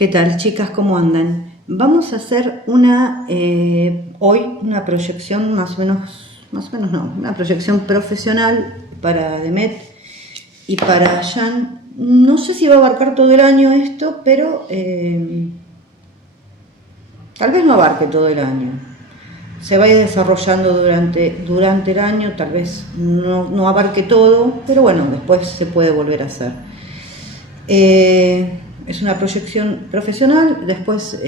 ¿Qué tal, chicas? ¿Cómo andan? Vamos a hacer hoy una proyección más o menos no, una proyección profesional para Demet y para Jan. No sé si va a abarcar todo el año esto, pero tal vez no abarque todo el año. Se va a ir desarrollando durante el año, tal vez no abarque todo, pero bueno, después se puede volver a hacer. Es una proyección profesional, después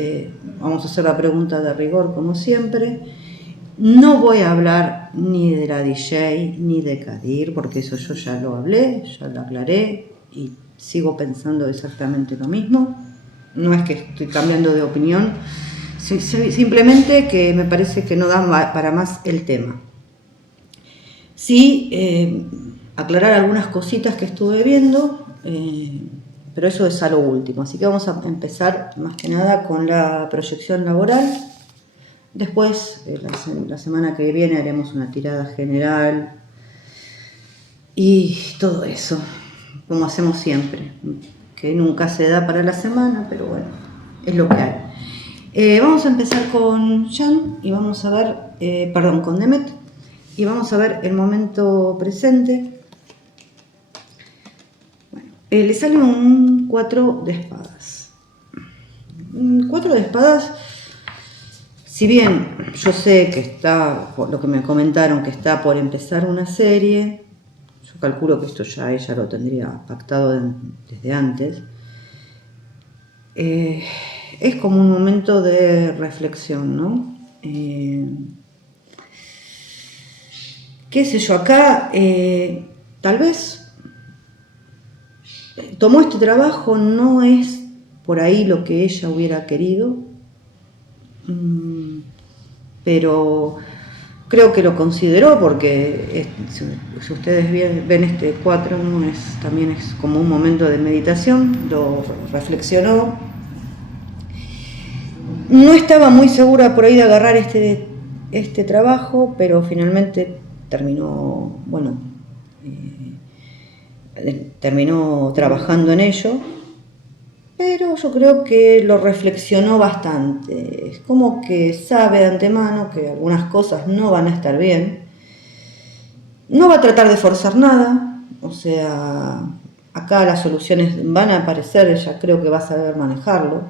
vamos a hacer la pregunta de rigor como siempre. No voy a hablar ni de la DJ ni de Kadir, porque eso yo ya lo hablé, ya lo aclaré y sigo pensando exactamente lo mismo. No es que estoy cambiando de opinión, simplemente que me parece que no da para más el tema. Sí, aclarar algunas cositas que estuve viendo, pero eso es a lo último. Así que vamos a empezar más que nada con la proyección laboral. Después, la semana que viene, haremos una tirada general y todo eso, como hacemos siempre, que nunca se da para la semana, pero bueno, es lo que hay. Vamos a empezar con Jan y vamos a ver, con Demet, y vamos a ver el momento presente. Bueno, le sale un 4 de espadas. Un 4 de espadas, si bien yo sé que está, por lo que me comentaron, que está por empezar una serie, yo calculo que esto ya ella lo tendría pactado desde antes. Es como un momento de reflexión, ¿no? Qué sé yo, acá tal vez tomó este trabajo, no es por ahí lo que ella hubiera querido, pero creo que lo consideró porque si ustedes ven este 4, ¿no? También es como un momento de meditación, lo reflexionó. No estaba muy segura por ahí de agarrar este trabajo, pero finalmente terminó, terminó trabajando en ello, pero yo creo que lo reflexionó bastante. Es como que sabe de antemano que algunas cosas no van a estar bien. No va a tratar de forzar nada, o sea, acá las soluciones van a aparecer, ella creo que va a saber manejarlo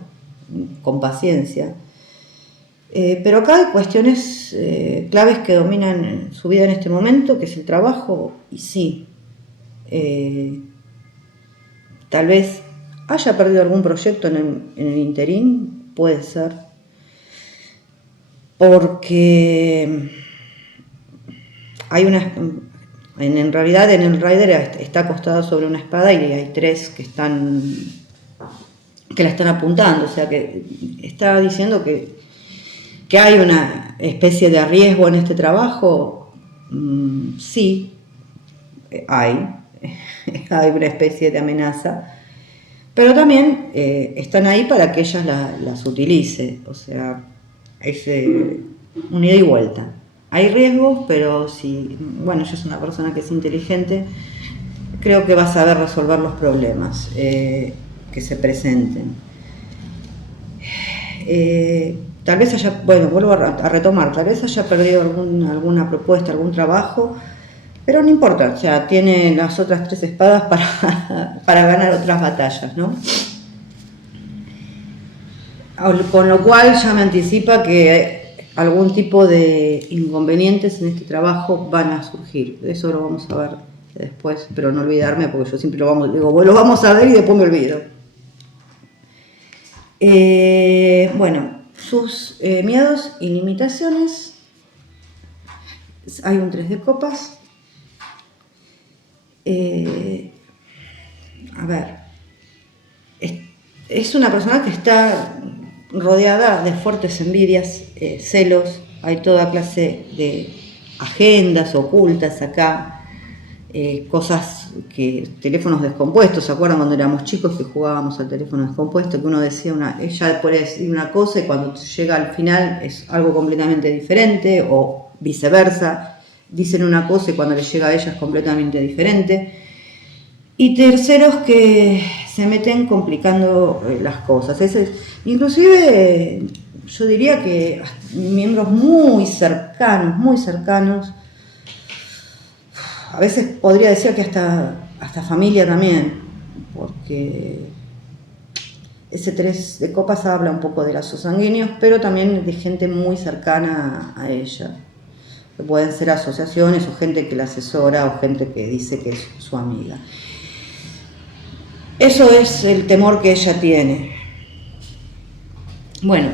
con paciencia. Pero acá hay cuestiones claves que dominan su vida en este momento, que es el trabajo, y sí, tal vez haya perdido algún proyecto en el interín, puede ser, porque hay en realidad en el rider está acostada sobre una espada y hay 3 que la están apuntando, o sea que está diciendo que hay una especie de riesgo en este trabajo. Sí, hay una especie de amenaza, pero también están ahí para que ella las utilice, o sea, es un ida y vuelta. Hay riesgos, pero ella es una persona que es inteligente, creo que va a saber resolver los problemas que se presenten. Tal vez vuelvo a retomar, tal vez haya perdido alguna propuesta, algún trabajo, pero no importa, o sea, tiene las otras 3 espadas para ganar otras batallas, ¿no? Con lo cual ya me anticipa que algún tipo de inconvenientes en este trabajo van a surgir. Eso lo vamos a ver después, pero no olvidarme, porque yo siempre lo vamos a ver y después me olvido. Sus miedos y limitaciones. Hay un 3 de copas. Es una persona que está rodeada de fuertes envidias, celos, hay toda clase de agendas ocultas acá, teléfonos descompuestos. ¿Se acuerdan cuando éramos chicos que jugábamos al teléfono descompuesto? Que uno decía ella puede decir una cosa y cuando llega al final es algo completamente diferente, o viceversa, dicen una cosa y cuando le llega a ella es completamente diferente. Y terceros que se meten complicando las cosas. Inclusive yo diría que miembros muy cercanos, a veces podría decir que hasta familia también, porque ese 3 de copas habla un poco de lazos sanguíneos, pero también de gente muy cercana a ella. Pueden ser asociaciones o gente que la asesora o gente que dice que es su amiga. Eso es el temor que ella tiene. Bueno,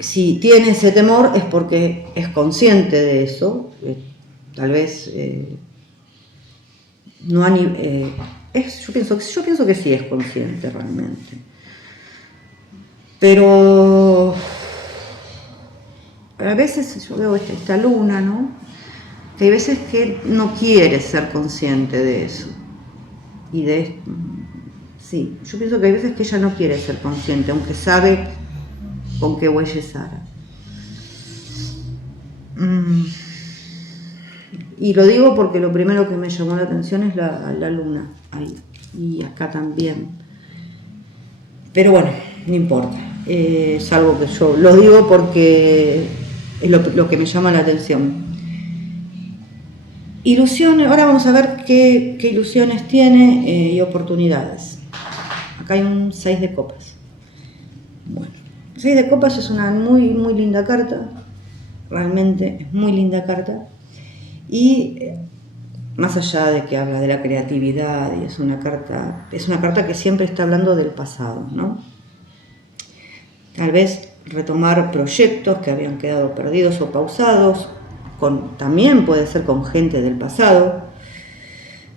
si tiene ese temor es porque es consciente de eso. Tal vez no yo pienso que sí es consciente realmente. Pero a veces yo veo esta luna, ¿no? Que hay veces que no quiere ser consciente de eso. Sí, yo pienso que hay veces que ella no quiere ser consciente, aunque sabe con qué huelles hará. Y lo digo porque lo primero que me llamó la atención es la luna, ahí, y acá también. Pero bueno, no importa, es algo que yo lo digo porque es lo que me llama la atención. Ilusiones, ahora vamos a ver qué ilusiones tiene y oportunidades. Acá hay un 6 de copas. Bueno, 6 de copas es una muy, muy linda carta, realmente es muy linda carta. Y más allá de que habla de la creatividad, y es una carta que siempre está hablando del pasado, ¿no? Tal vez retomar proyectos que habían quedado perdidos o pausados, también puede ser con gente del pasado,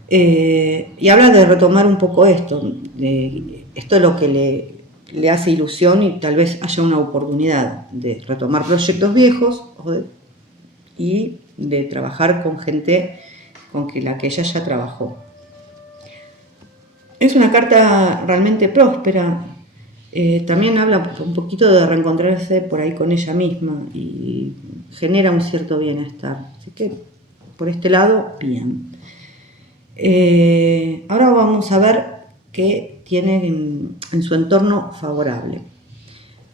y habla de retomar un poco esto es lo que le hace ilusión y tal vez haya una oportunidad de retomar proyectos viejos y de trabajar con gente con la que ella ya trabajó. Es una carta realmente próspera. También habla un poquito de reencontrarse por ahí con ella misma y genera un cierto bienestar. Así que por este lado, bien. Ahora vamos a ver qué tiene en su entorno favorable.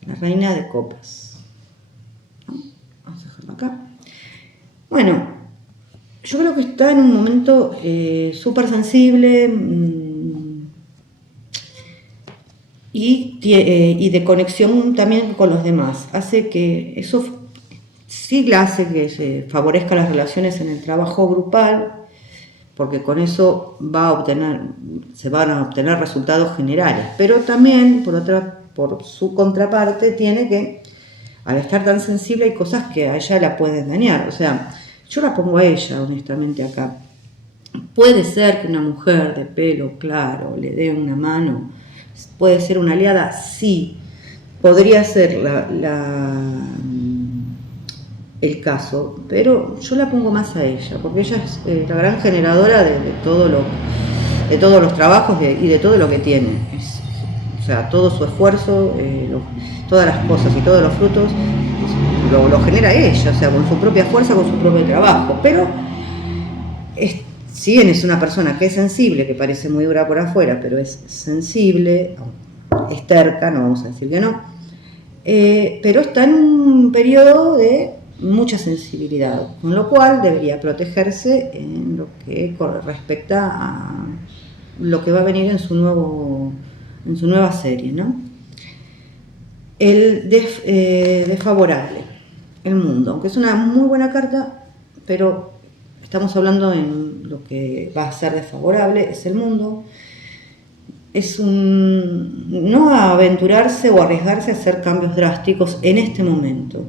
La reina de copas. Vamos a dejarlo acá. Bueno, yo creo que está en un momento súper sensible y de conexión también con los demás. Hace que eso sí la hace que se favorezcan las relaciones en el trabajo grupal, porque con eso se van a obtener resultados generales. Pero también, por su contraparte, tiene que, al estar tan sensible, hay cosas que a ella la pueden dañar. O sea, yo la pongo a ella, honestamente, acá. Puede ser que una mujer de pelo claro le dé una mano, puede ser una aliada, sí. Podría ser el caso, pero yo la pongo más a ella, porque ella es la gran generadora de todos los trabajos y de todo lo que tiene. O sea, todo su esfuerzo, todas las cosas y todos los frutos lo genera ella, o sea, con su propia fuerza, con su propio trabajo. Pero si bien es una persona que es sensible, que parece muy dura por afuera, pero es sensible, es terca, no vamos a decir que no, pero está en un periodo de mucha sensibilidad, con lo cual debería protegerse en lo que respecta a lo que va a venir en su nueva serie, ¿no? El desfavorable, el mundo, aunque es una muy buena carta, pero estamos hablando en lo que va a ser desfavorable, es el mundo. Es no aventurarse o arriesgarse a hacer cambios drásticos en este momento.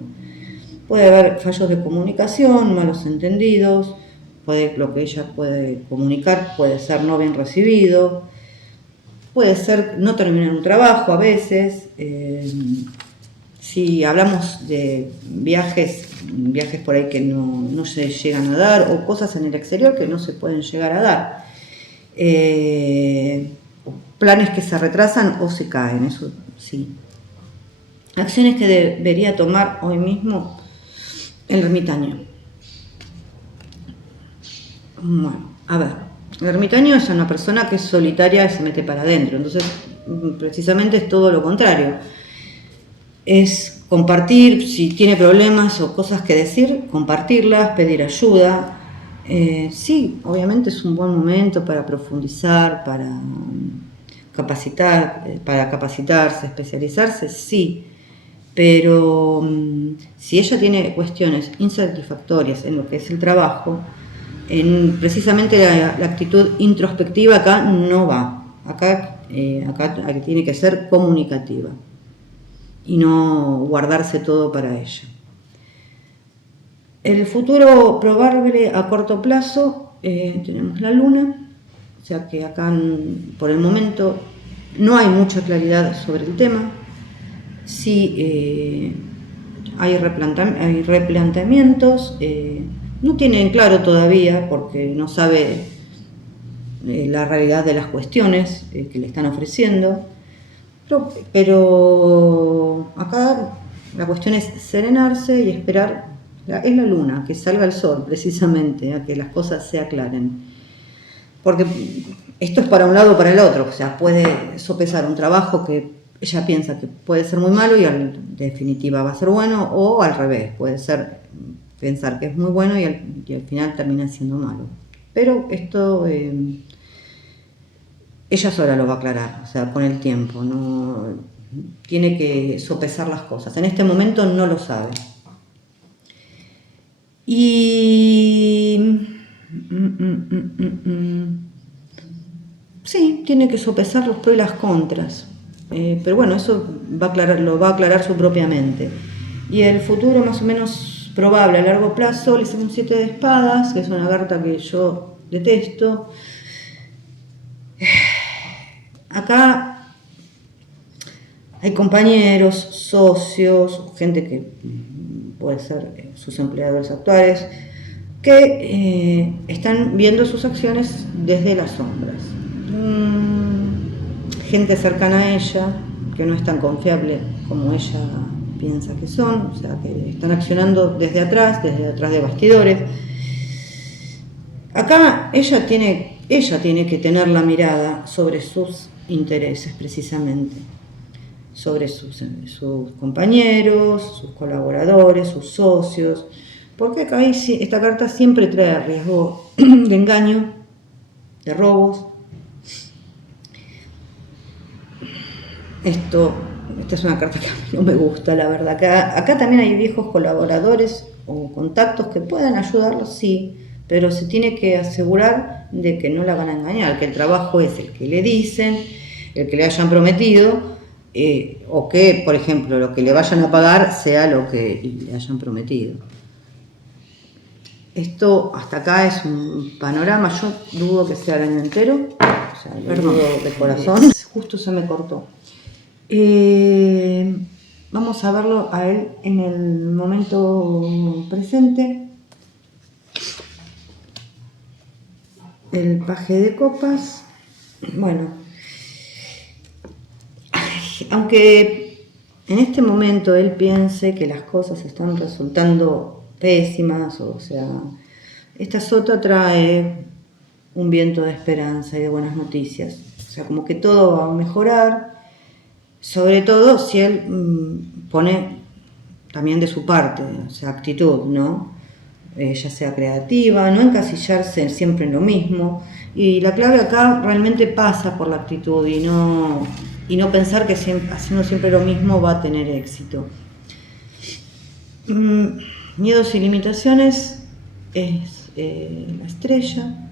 Puede haber fallos de comunicación, malos entendidos, lo que ella puede comunicar puede ser no bien recibido, puede ser no terminar un trabajo a veces. Si hablamos de viajes por ahí que no se llegan a dar, o cosas en el exterior que no se pueden llegar a dar. Planes que se retrasan o se caen, eso sí. Acciones que debería tomar hoy mismo el ermitaño. Bueno, a ver, El ermitaño es una persona que es solitaria y se mete para adentro, entonces precisamente es todo lo contrario. Es compartir, si tiene problemas o cosas que decir, compartirlas, pedir ayuda. Sí, obviamente es un buen momento para profundizar, para capacitarse, especializarse, sí. Pero si ella tiene cuestiones insatisfactorias en lo que es el trabajo, precisamente la actitud introspectiva acá no va. Acá tiene que ser comunicativa y no guardarse todo para ella. El futuro probable a corto plazo, tenemos la luna, o sea que acá por el momento no hay mucha claridad sobre el tema. Sí, hay replanteamientos, no tienen claro todavía porque no sabe la realidad de las cuestiones que le están ofreciendo, pero acá la cuestión es serenarse y esperar, es la luna, que salga el sol precisamente, a que las cosas se aclaren. Porque esto es para un lado o para el otro, o sea, puede sopesar un trabajo que ella piensa que puede ser muy malo y en definitiva va a ser bueno, o al revés, puede ser pensar que es muy bueno y al final termina siendo malo. Pero esto ella sola lo va a aclarar, o sea, con el tiempo, no tiene que sopesar las cosas. En este momento no lo sabe. Y sí, tiene que sopesar los pros y las contras. Pero bueno, eso lo va a aclarar su propia mente. Y el futuro más o menos probable a largo plazo, le sale un 7 de espadas, que es una carta que yo detesto. Acá hay compañeros, socios, gente que puede ser sus empleadores actuales, que están viendo sus acciones desde las sombras. Gente cercana a ella, que no es tan confiable como ella piensa que son, o sea, que están accionando desde atrás de bastidores. Acá ella tiene que tener la mirada sobre sus intereses precisamente, sobre sus compañeros, sus colaboradores, sus socios, porque acá esta carta siempre trae riesgo de engaño, de robos. Esta es una carta que a mí no me gusta, la verdad. Acá también hay viejos colaboradores o contactos que puedan ayudarlos, sí, pero se tiene que asegurar de que no la van a engañar, que el trabajo es el que le dicen, el que le hayan prometido, o que, por ejemplo, lo que le vayan a pagar sea lo que le hayan prometido. Esto hasta acá es un panorama, yo dudo que sea el año entero, o sea, lo dudo de corazón, justo se me cortó. Vamos a verlo a él en el momento presente. El paje de copas. Bueno, aunque en este momento él piense que las cosas están resultando pésimas, o sea, esta sota trae un viento de esperanza y de buenas noticias. O sea, como que todo va a mejorar. Sobre todo si él pone también de su parte, o sea, actitud, ¿no? Ya sea creativa, no encasillarse siempre en lo mismo. Y la clave acá realmente pasa por la actitud y no pensar que haciendo siempre lo mismo va a tener éxito. Miedos y limitaciones es la estrella,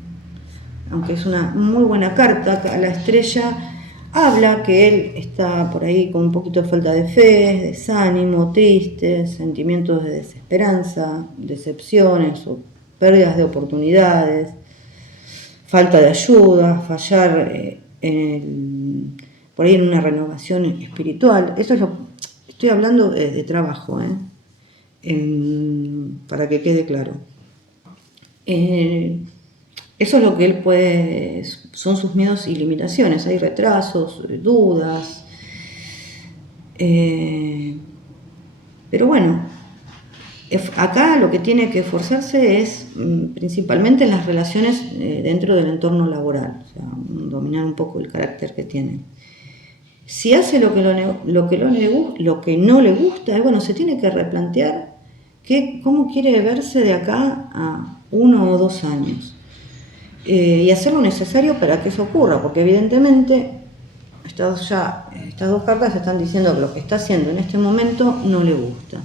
aunque es una muy buena carta. La estrella habla que él está por ahí con un poquito de falta de fe, desánimo, triste, sentimientos de desesperanza, decepciones o pérdidas de oportunidades, falta de ayuda, fallar por ahí en una renovación espiritual. Eso es estoy hablando de trabajo, para que quede claro. Eso es lo que él son sus miedos y limitaciones. Hay retrasos, dudas. Pero bueno, Acá lo que tiene que esforzarse es principalmente en las relaciones dentro del entorno laboral, o sea, dominar un poco el carácter que tiene. Si hace lo que no le gusta, bueno, se tiene que replantear cómo quiere verse de acá a 1 o 2 años. Y hacer lo necesario para que eso ocurra, porque evidentemente estas 2 cartas están diciendo que lo que está haciendo en este momento no le gusta.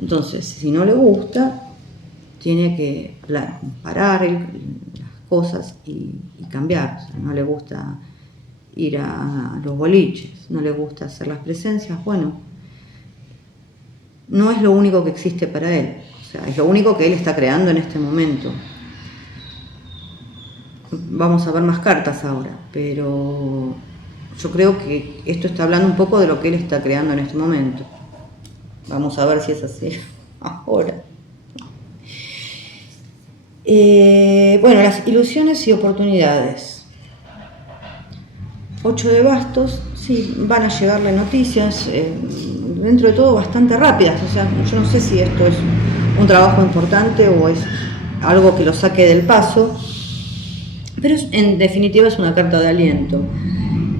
Entonces, si no le gusta, tiene que parar las cosas y cambiar. O sea, no le gusta ir a los boliches, no le gusta hacer las presencias, bueno, no es lo único que existe para él, o sea, es lo único que él está creando en este momento. Vamos a ver más cartas ahora, pero yo creo que esto está hablando un poco de lo que él está creando en este momento. Vamos a ver si es así ahora. Bueno, las ilusiones y oportunidades. 8 de bastos, sí, van a llegarle noticias, dentro de todo bastante rápidas, o sea, yo no sé si esto es un trabajo importante o es algo que lo saque del paso, pero en definitiva es una carta de aliento.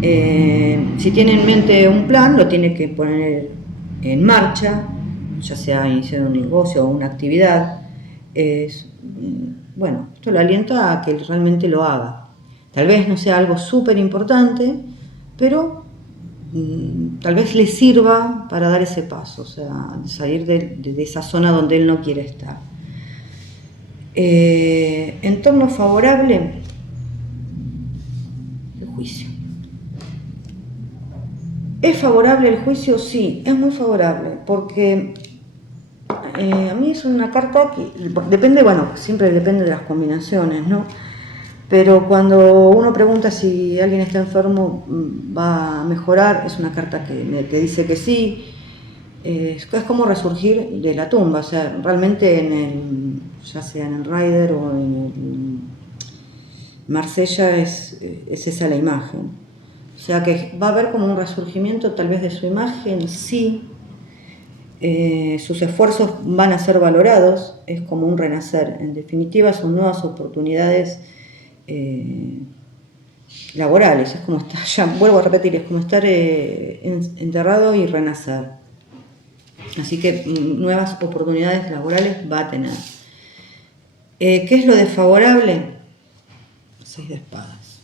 Si tiene en mente un plan, lo tiene que poner en marcha, ya sea iniciar un negocio o una actividad. Bueno, esto le alienta a que realmente lo haga. Tal vez no sea algo súper importante, pero tal vez le sirva para dar ese paso, o sea, salir de esa zona donde él no quiere estar. Entorno favorable, el juicio. ¿Es favorable el juicio? Sí, es muy favorable, porque a mí es una carta que depende, bueno, siempre depende de las combinaciones, ¿no? Pero cuando uno pregunta si alguien está enfermo, va a mejorar, es una carta que dice que sí. Es como resurgir de la tumba, o sea, realmente ya sea en el Rider o en el Marsella es esa la imagen. O sea que va a haber como un resurgimiento tal vez de su imagen, sí. Sus esfuerzos van a ser valorados, es como un renacer. En definitiva son nuevas oportunidades laborales, es como estar, ya vuelvo a repetir, es como estar enterrado y renacer. Así que nuevas oportunidades laborales va a tener. ¿Qué es lo desfavorable? 6 de espadas.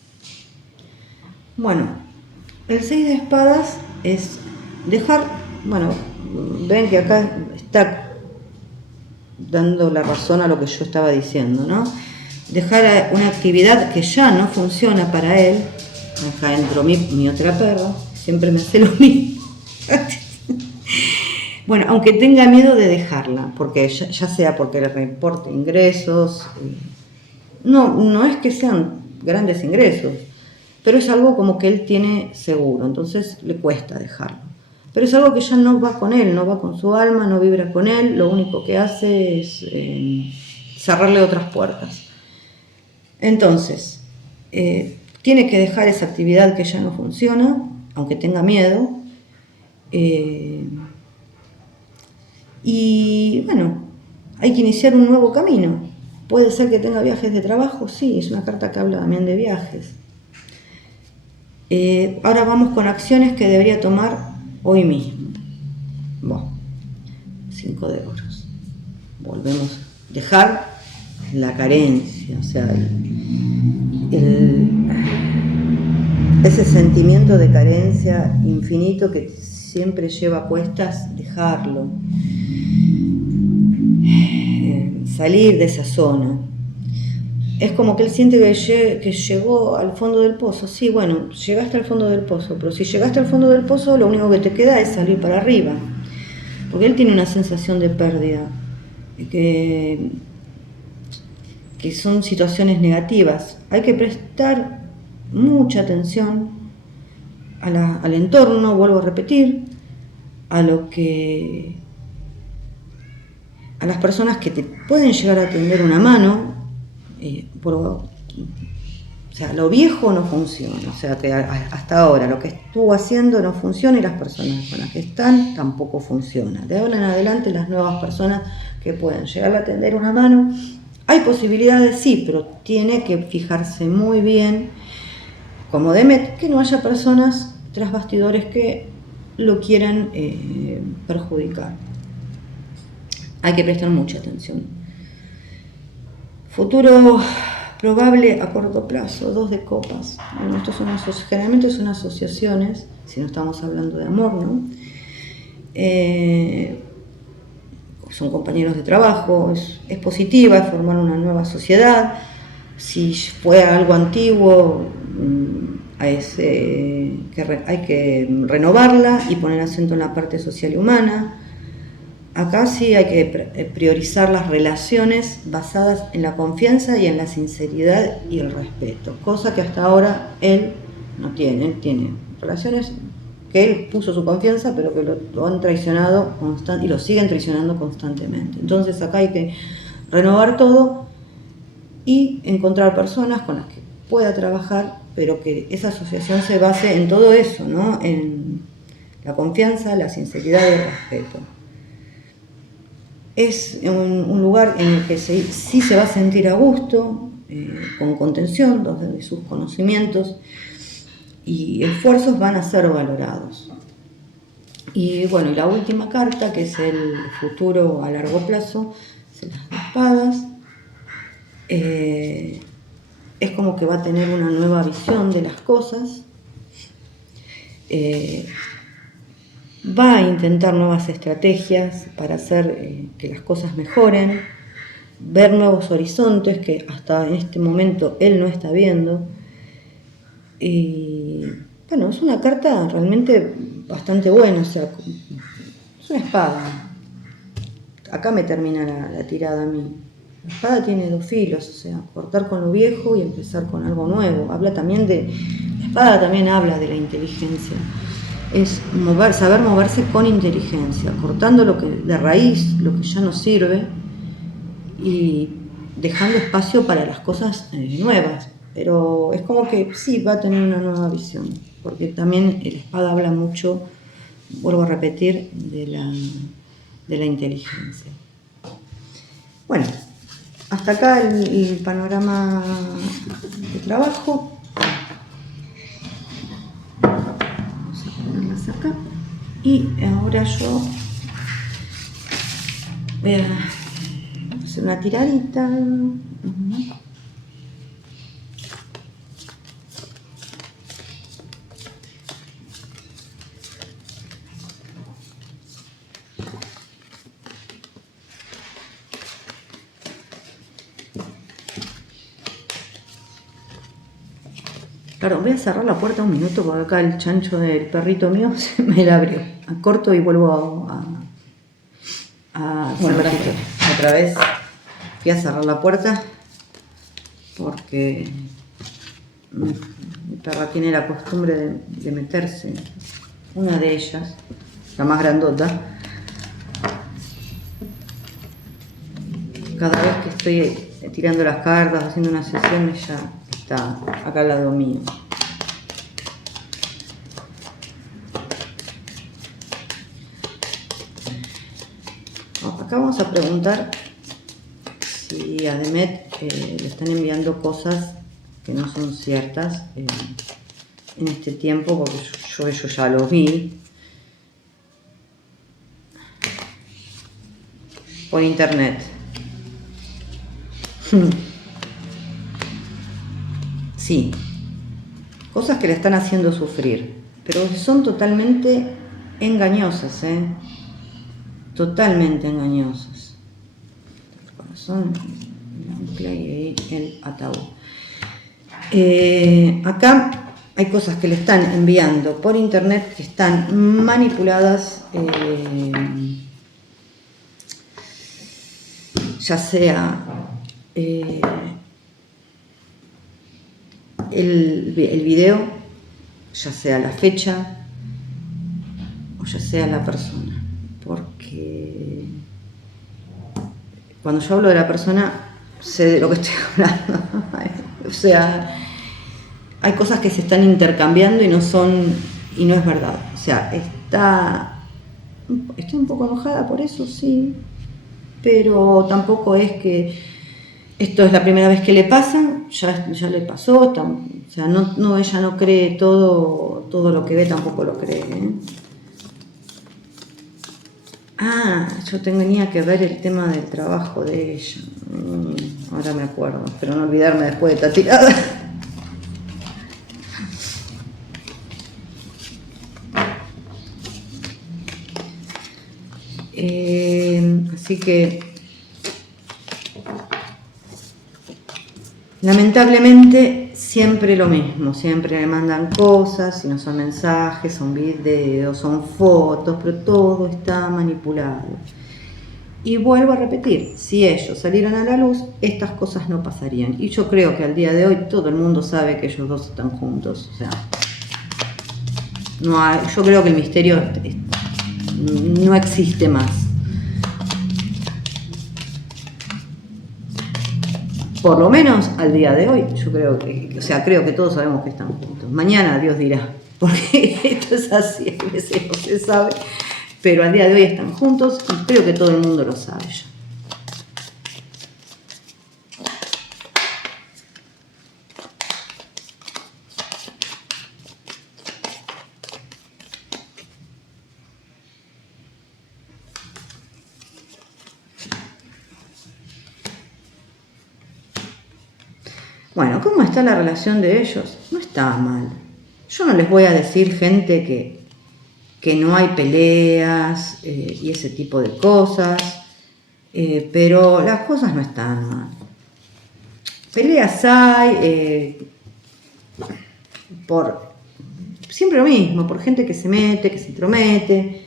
Bueno, el 6 de espadas es dejar, bueno, ven que acá está dando la razón a lo que yo estaba diciendo, ¿no? Dejar una actividad que ya no funciona para él. Acá entró mi otra perra, siempre me hace lo mismo. Bueno, aunque tenga miedo de dejarla, porque ya sea porque le reporte ingresos, no es que sean grandes ingresos, pero es algo como que él tiene seguro, entonces le cuesta dejarlo. Pero es algo que ya no va con él, no va con su alma, no vibra con él, lo único que hace es cerrarle otras puertas. Entonces, tiene que dejar esa actividad que ya no funciona, aunque tenga miedo. Y bueno, hay que iniciar un nuevo camino. Puede ser que tenga viajes de trabajo, sí, es una carta que habla también de viajes. Ahora vamos con acciones que debería tomar hoy mismo. Bueno, 5 de oros. Volvemos a dejar la carencia, o sea, ese sentimiento de carencia infinito que siempre lleva a cuestas, dejarlo, salir de esa zona. Es como que él siente que llegó al fondo del pozo. Sí, bueno, llegaste al fondo del pozo, pero si llegaste al fondo del pozo, lo único que te queda es salir para arriba, porque él tiene una sensación de pérdida, que son situaciones negativas. Hay que prestar mucha atención al entorno, vuelvo a repetir, a las personas que te pueden llegar a tender una mano, O sea, lo viejo no funciona, o sea, que hasta ahora lo que estuvo haciendo no funciona y las personas con las que están tampoco funciona. De ahora en adelante las nuevas personas que pueden llegar a tender una mano, hay posibilidades, sí, pero tiene que fijarse muy bien, como Demet, que no haya personas tras bastidores que lo quieran perjudicar. Hay que prestar mucha atención. Futuro probable a corto plazo, 2 de copas. Bueno, generalmente son asociaciones, si no estamos hablando de amor, ¿no? Son compañeros de trabajo, es positiva, es formar una nueva sociedad. Si fue algo antiguo, hay que renovarla y poner acento en la parte social y humana. Acá sí hay que priorizar las relaciones basadas en la confianza y en la sinceridad y el respeto, cosa que hasta ahora él no tiene. Él tiene relaciones que él puso su confianza, pero que lo han traicionado y lo siguen traicionando constantemente. Entonces acá hay que renovar todo y encontrar personas con las que pueda trabajar, pero que esa asociación se base en todo eso, ¿no? En la confianza, la sinceridad y el respeto. Es un lugar en el que sí se va a sentir a gusto, con contención, donde sus conocimientos y esfuerzos van a ser valorados. Y bueno, y la última carta, que es el futuro a largo plazo, es las de espadas. Es como que va a tener una nueva visión de las cosas. Va a intentar nuevas estrategias para hacer que las cosas mejoren, ver nuevos horizontes que hasta en este momento él no está viendo. Y bueno, es una carta realmente bastante buena, o sea, es una espada. Acá me termina la tirada a mí. La espada tiene 2 filos, o sea, cortar con lo viejo y empezar con algo nuevo. La espada también habla de la inteligencia. Es saber moverse con inteligencia, cortando de raíz lo que ya no sirve y dejando espacio para las cosas nuevas. Pero es como que sí va a tener una nueva visión, porque también la espada habla mucho, vuelvo a repetir, de la inteligencia. Bueno, hasta acá el panorama de trabajo. Acá. Y ahora yo voy a hacer una tiradita. Claro, voy a cerrar la puerta un minuto porque acá el chancho del perrito mío se me la abrió. Corto y vuelvo a bueno, otra vez voy a cerrar la puerta porque mi perra tiene la costumbre de meterse. Una de ellas, la más grandota, cada vez que estoy tirando las cartas, haciendo una sesión, ella está acá al lado mío. Acá vamos a preguntar si a Demet le están enviando cosas que no son ciertas en este tiempo, porque yo ya lo vi por internet. Sí, cosas que le están haciendo sufrir, pero son totalmente engañosas, totalmente engañosas. El corazón, el ancla y el ataúd. Acá hay cosas que le están enviando por internet que están manipuladas, ya sea el video, ya sea la fecha o ya sea la persona, porque cuando yo hablo de la persona sé de lo que estoy hablando. O sea, hay cosas que se están intercambiando y no es verdad. O sea, estoy un poco enojada por eso, sí, pero tampoco es que esto es la primera vez que le pasa, ya le pasó, o sea, ella no cree todo lo que ve, tampoco lo cree, ¿eh? Yo tenía que ver el tema del trabajo de ella. Ahora me acuerdo, espero no olvidarme después de esta tirada. Así que lamentablemente siempre lo mismo, siempre me mandan cosas, si no son mensajes, son videos, son fotos, pero todo está manipulado. Y vuelvo a repetir, si ellos salieran a la luz, estas cosas no pasarían. Y yo creo que al día de hoy todo el mundo sabe que ellos dos están juntos. O sea, yo creo que el misterio no existe más. Por lo menos al día de hoy, yo creo que todos sabemos que están juntos. Mañana Dios dirá, porque esto es así, a veces no se sabe. Pero al día de hoy están juntos y creo que todo el mundo lo sabe ya. Bueno, ¿cómo está la relación de ellos? No está mal. Yo no les voy a decir, gente, que no hay peleas y ese tipo de cosas, pero las cosas no están mal. Peleas hay por siempre lo mismo, por gente que se mete, que se intromete.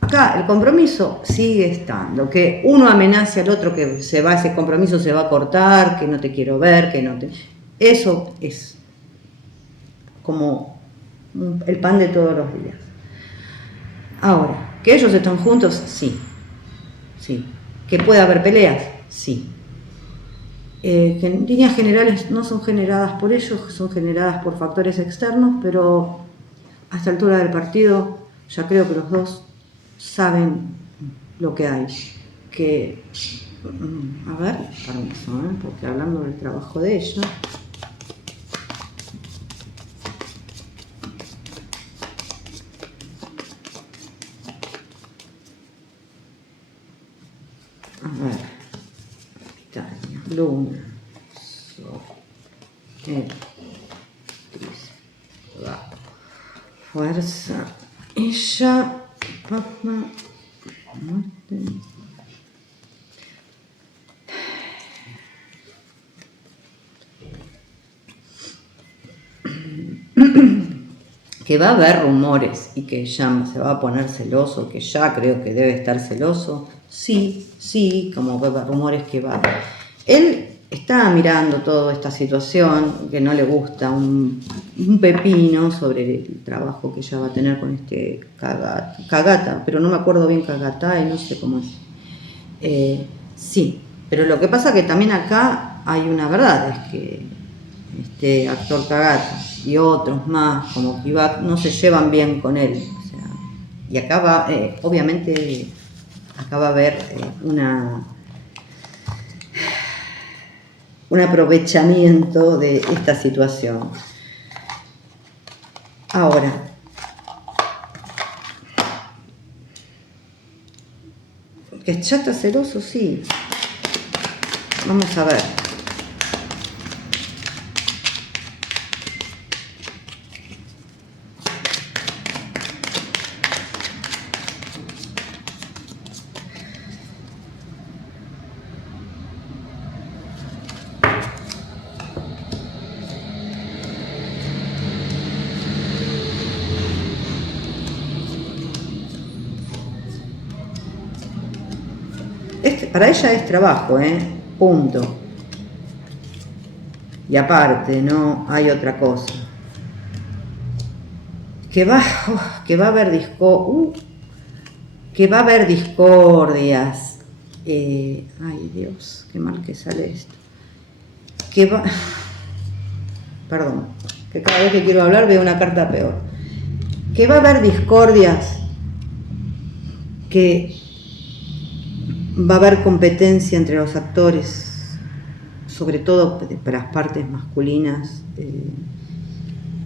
Acá el compromiso sigue estando, que uno amenace al otro que ese compromiso se va a cortar, que no te quiero ver, que no te... Eso es como el pan de todos los días. Ahora, ¿que ellos están juntos? Sí. ¿Que puede haber peleas? Sí. Que en líneas generales no son generadas por ellos, son generadas por factores externos, pero a esta altura del partido ya creo que los dos saben lo que hay. A ver, permiso, porque hablando del trabajo de ella... A ver, Tania, Luna, Sol, fuerza, ella, papá, muerte. Que va a haber rumores y que ya se va a poner celoso, que ya creo que debe estar celoso. Sí, como que rumores que va. Él está mirando toda esta situación, que no le gusta un pepino sobre el trabajo que ella va a tener con este Cagata, pero no me acuerdo bien Cagata y no sé cómo es. Sí, pero lo que pasa que también acá hay una verdad, es que este actor Cagata y otros más, como que no se llevan bien con él. O sea, y acá va, obviamente... Acá va a haber un aprovechamiento de esta situación. Ahora, que ya está celoso, sí. Vamos a ver. Para ella es trabajo, punto. Y aparte, no hay otra cosa. Que va a haber discordias. Ay, Dios, qué mal que sale esto. Perdón. que cada vez que quiero hablar veo una carta peor. Que va a haber discordias, que va a haber competencia entre los actores, sobre todo para las partes masculinas,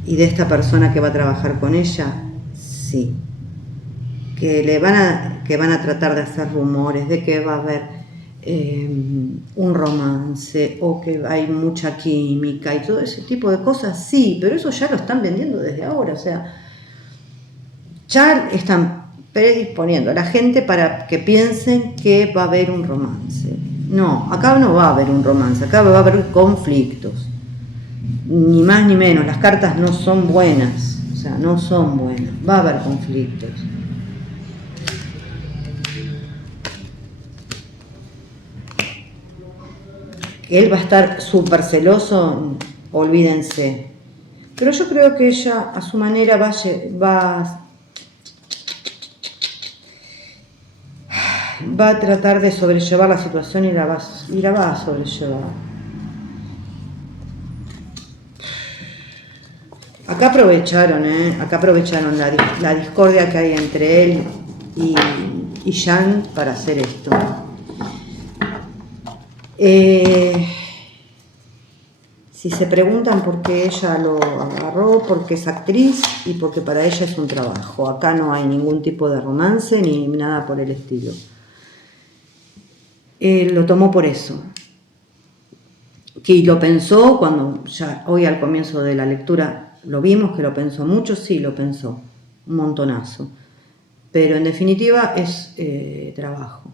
y de esta persona que va a trabajar con ella, sí. Que van a tratar de hacer rumores de que va a haber un romance o que hay mucha química y todo ese tipo de cosas, sí, pero eso ya lo están vendiendo desde ahora, o sea, ya están predisponiendo a la gente para que piensen que va a haber un romance. No, acá no va a haber un romance, acá va a haber conflictos, ni más ni menos. Las cartas no son buenas, o sea, no son buenas, va a haber conflictos. Él va a estar súper celoso, olvídense. Pero yo creo que ella, a su manera, va a tratar de sobrellevar la situación y la va a sobrellevar. Acá aprovecharon la discordia que hay entre él y Jan para hacer esto. Si se preguntan por qué ella lo agarró, porque es actriz y porque para ella es un trabajo. Acá no hay ningún tipo de romance ni nada por el estilo. Lo tomó por eso. Que lo pensó cuando ya hoy al comienzo de la lectura lo vimos que lo pensó mucho, sí lo pensó, un montonazo. Pero en definitiva es trabajo.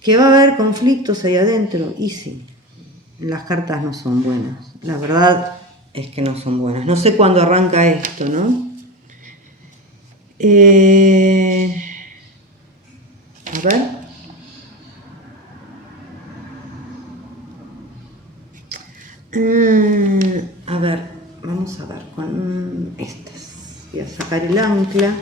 ¿Que va a haber conflictos ahí adentro? Y sí, las cartas no son buenas. La verdad es que no son buenas. No sé cuándo arranca esto, ¿no? A ver. A ver, vamos a ver con estas. Voy a sacar el ancla.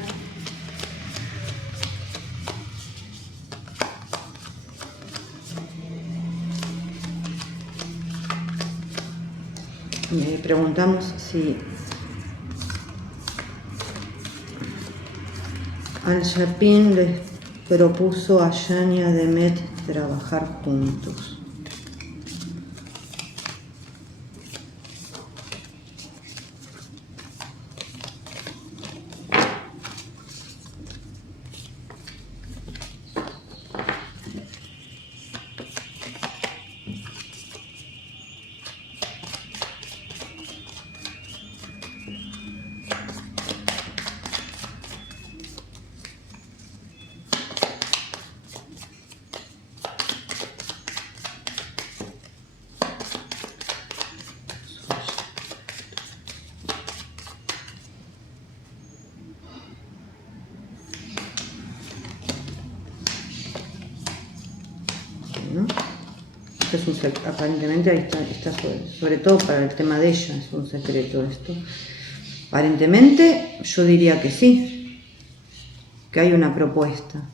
Preguntamos si Al-Yapin les propuso a Jan y a Demet trabajar juntos. ¿No? Esto es aparentemente ahí está sobre todo para el tema de ella, es un secreto esto. Aparentemente yo diría que sí, que hay una propuesta.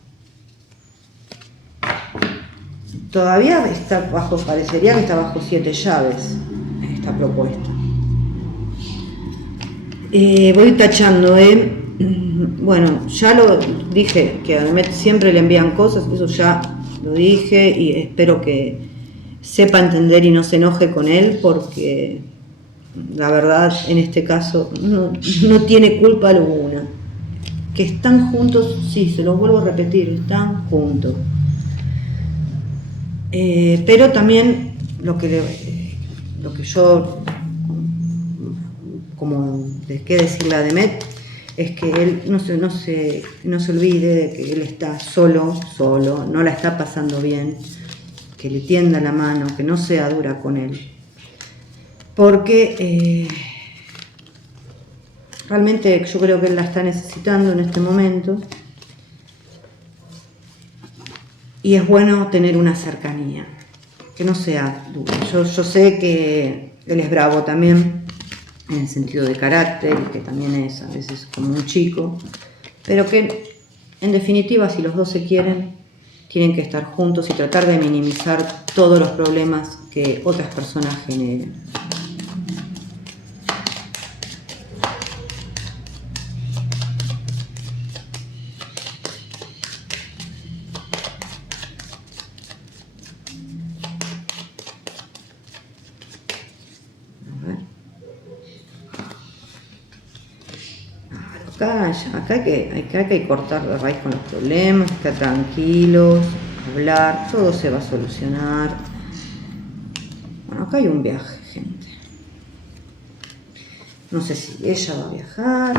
Todavía está parecería que está bajo 7 llaves esta propuesta. Voy tachando, bueno, ya lo dije, que a Demet siempre le envían cosas, eso ya lo dije y espero que sepa entender y no se enoje con él, porque la verdad en este caso no tiene culpa alguna. Que están juntos, sí, se los vuelvo a repetir, están juntos. Pero también lo que yo como de qué decirle a Demet es que él no se olvide de que él está solo, no la está pasando bien, que le tienda la mano, que no sea dura con él, porque realmente yo creo que él la está necesitando en este momento y es bueno tener una cercanía, que no sea dura. Yo sé que él es bravo también, en el sentido de carácter, que también es a veces como un chico, pero que en definitiva si los dos se quieren, tienen que estar juntos y tratar de minimizar todos los problemas que otras personas generen. Acá hay que cortar de raíz con los problemas, estar tranquilos, hablar, todo se va a solucionar. Bueno, acá hay un viaje, gente. No sé si ella va a viajar,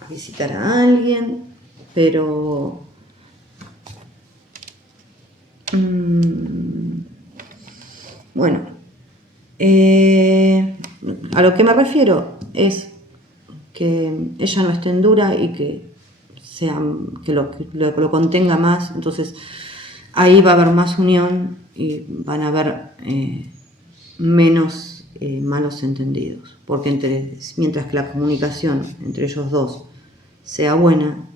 a visitar a alguien, pero bueno, a lo que me refiero es que ella no esté en dura y que lo contenga más, entonces ahí va a haber más unión y van a haber menos malos entendidos, porque mientras que la comunicación entre ellos dos sea buena,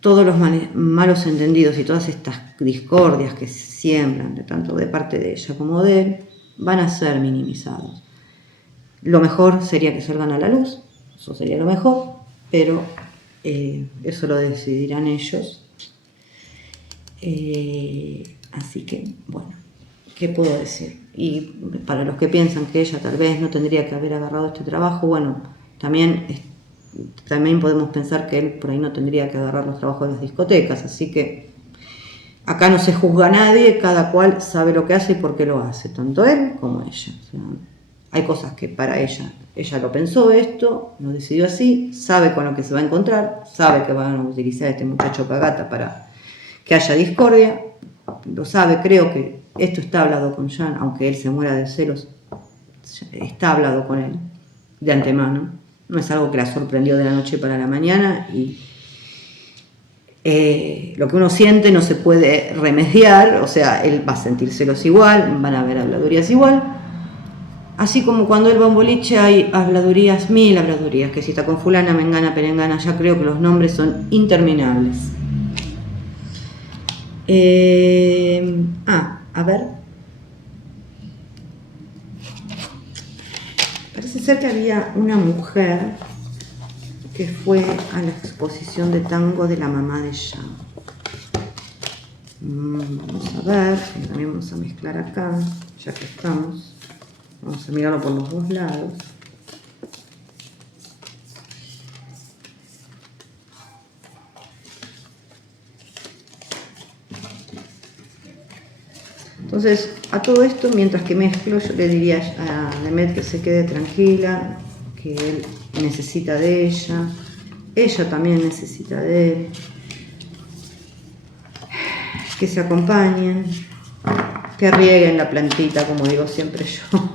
todos los malos entendidos y todas estas discordias que se siembran, tanto de parte de ella como de él, van a ser minimizados. Lo mejor sería que salgan a la luz, eso sería lo mejor, pero eso lo decidirán ellos. Así que, bueno, ¿qué puedo decir? Y para los que piensan que ella tal vez no tendría que haber agarrado este trabajo, bueno, también podemos pensar que él por ahí no tendría que agarrar los trabajos de las discotecas, así que acá no se juzga a nadie, cada cual sabe lo que hace y por qué lo hace, tanto él como ella. O sea, hay cosas que para ella lo pensó esto, lo decidió así, sabe con lo que se va a encontrar, sabe que van a utilizar a este muchacho cagata para que haya discordia, lo sabe, creo que esto está hablado con Jan, aunque él se muera de celos, está hablado con él de antemano, no es algo que la sorprendió de la noche para la mañana y lo que uno siente no se puede remediar, o sea, él va a sentir celos igual, van a haber habladurías igual. Así como cuando él va a un boliche hay habladurías, mil habladurías, que si está con fulana, mengana, perengana, ya creo que los nombres son interminables. A ver. Parece ser que había una mujer que fue a la exposición de tango de la mamá de Jan. Vamos a ver, también vamos a mezclar acá, ya que estamos. Vamos a mirarlo por los dos lados. Entonces, a todo esto, mientras que mezclo, yo le diría a Demet que se quede tranquila, que él necesita de ella también necesita de él, que se acompañen, que rieguen la plantita, como digo siempre yo.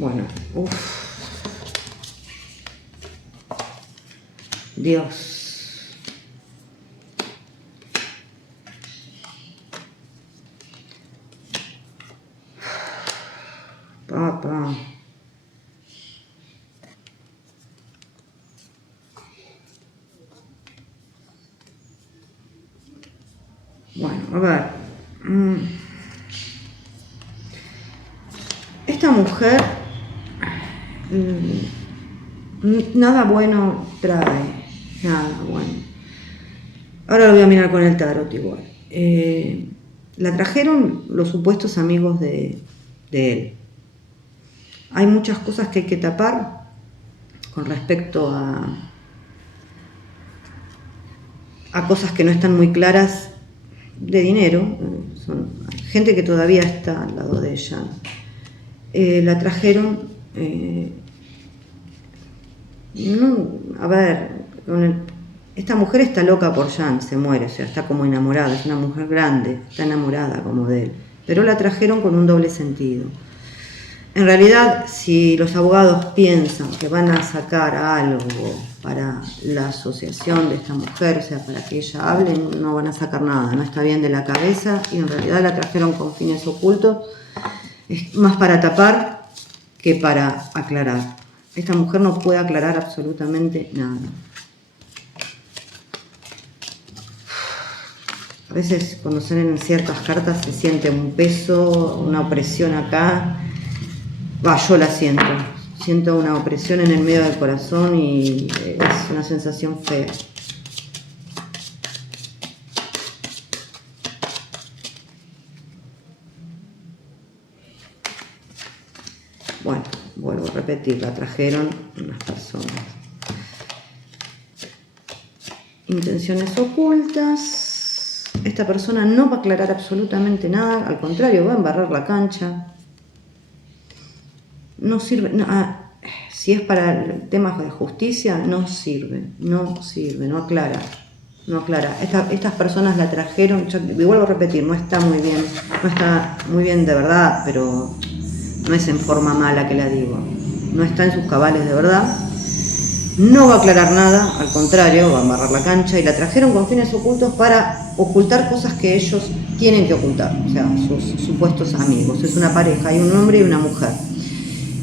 Bueno, Dios. Papá. Bueno, a ver. Esta mujer nada bueno trae, nada bueno. Ahora lo voy a mirar con el tarot igual. La trajeron los supuestos amigos de él. Hay muchas cosas que hay que tapar con respecto a cosas que no están muy claras de dinero. Son gente que todavía está al lado de ella. La trajeron, a ver, esta mujer está loca por Jan, se muere, o sea, está como enamorada, es una mujer grande, está enamorada como de él, pero la trajeron con un doble sentido. En realidad, si los abogados piensan que van a sacar algo para la asociación de esta mujer, o sea, para que ella hable, no van a sacar nada, no está bien de la cabeza y en realidad la trajeron con fines ocultos, es más para tapar que para aclarar. Esta mujer no puede aclarar absolutamente nada. A veces cuando salen ciertas cartas se siente un peso, una opresión acá. Yo la siento. siento una opresión en el medio del corazón y es una sensación fea. Bueno, vuelvo a repetir, la trajeron unas personas. Intenciones ocultas. Esta persona no va a aclarar absolutamente nada, al contrario, va a embarrar la cancha. No sirve, no, si es para temas de justicia, no sirve, no aclara. No aclara. Estas personas la trajeron, yo vuelvo a repetir, no está muy bien de verdad, pero no es en forma mala que la digo. No está en sus cabales de verdad. No va a aclarar nada, al contrario, va a embarrar la cancha y la trajeron con fines ocultos para ocultar cosas que ellos tienen que ocultar, o sea, sus supuestos amigos. Es una pareja, hay un hombre y una mujer.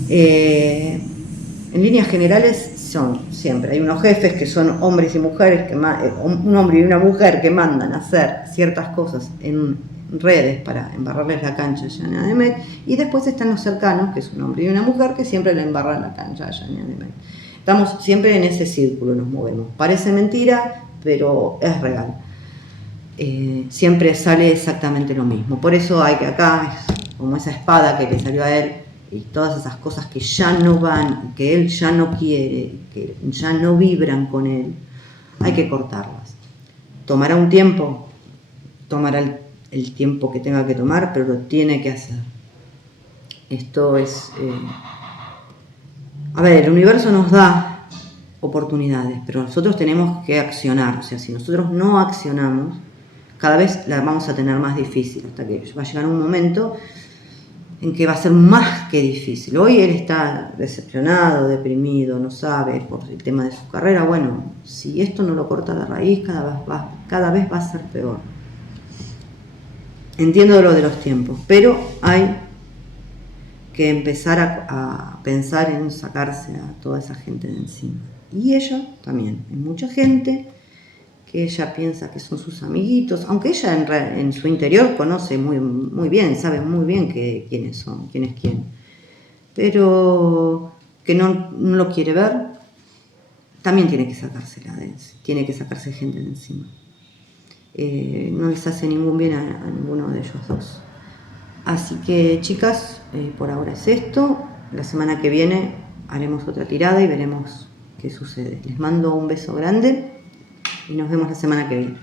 En líneas generales son siempre, hay unos jefes que son hombres y mujeres, un hombre y una mujer que mandan a hacer ciertas cosas en redes para embarrarles la cancha a Jania Demet, y después están los cercanos, que es un hombre y una mujer que siempre le embarran la cancha a Jania Demet. Estamos siempre en ese círculo, nos movemos. Parece mentira, pero es real. Siempre sale exactamente lo mismo. Por eso hay que acá, como esa espada que le salió a él, y todas esas cosas que ya no van, que él ya no quiere, que ya no vibran con él, hay que cortarlas. Tomará un tiempo, tomará el tiempo que tenga que tomar, pero lo tiene que hacer. Esto es... A ver, el universo nos da oportunidades, pero nosotros tenemos que accionar. O sea, si nosotros no accionamos, cada vez la vamos a tener más difícil, hasta que va a llegar un momento en que va a ser más que difícil. Hoy él está decepcionado, deprimido, no sabe por el tema de su carrera. Bueno, si esto no lo corta de raíz, cada vez va a ser peor. Entiendo lo de los tiempos, pero hay que empezar a pensar en sacarse a toda esa gente de encima. Y ella también. Hay mucha gente que ella piensa que son sus amiguitos, aunque ella en su interior conoce muy bien, sabe muy bien quiénes son, quién es quién. Pero que no lo quiere ver, también tiene que sacársela de encima, tiene que sacarse gente de encima. No les hace ningún bien a ninguno de ellos dos. Así que, chicas, por ahora es esto. La semana que viene haremos otra tirada y veremos qué sucede. Les mando un beso grande y nos vemos la semana que viene.